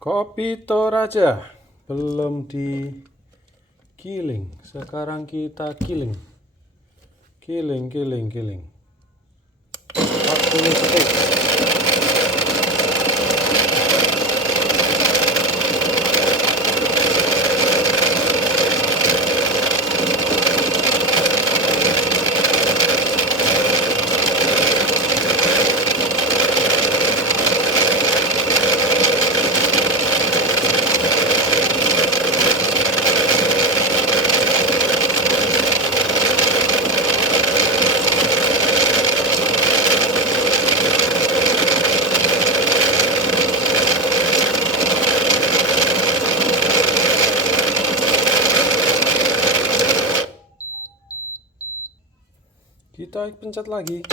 Kopi Toraja belum digiling, sekarang kita giling. Giling. Waktunya setik. Kita pencet lagi.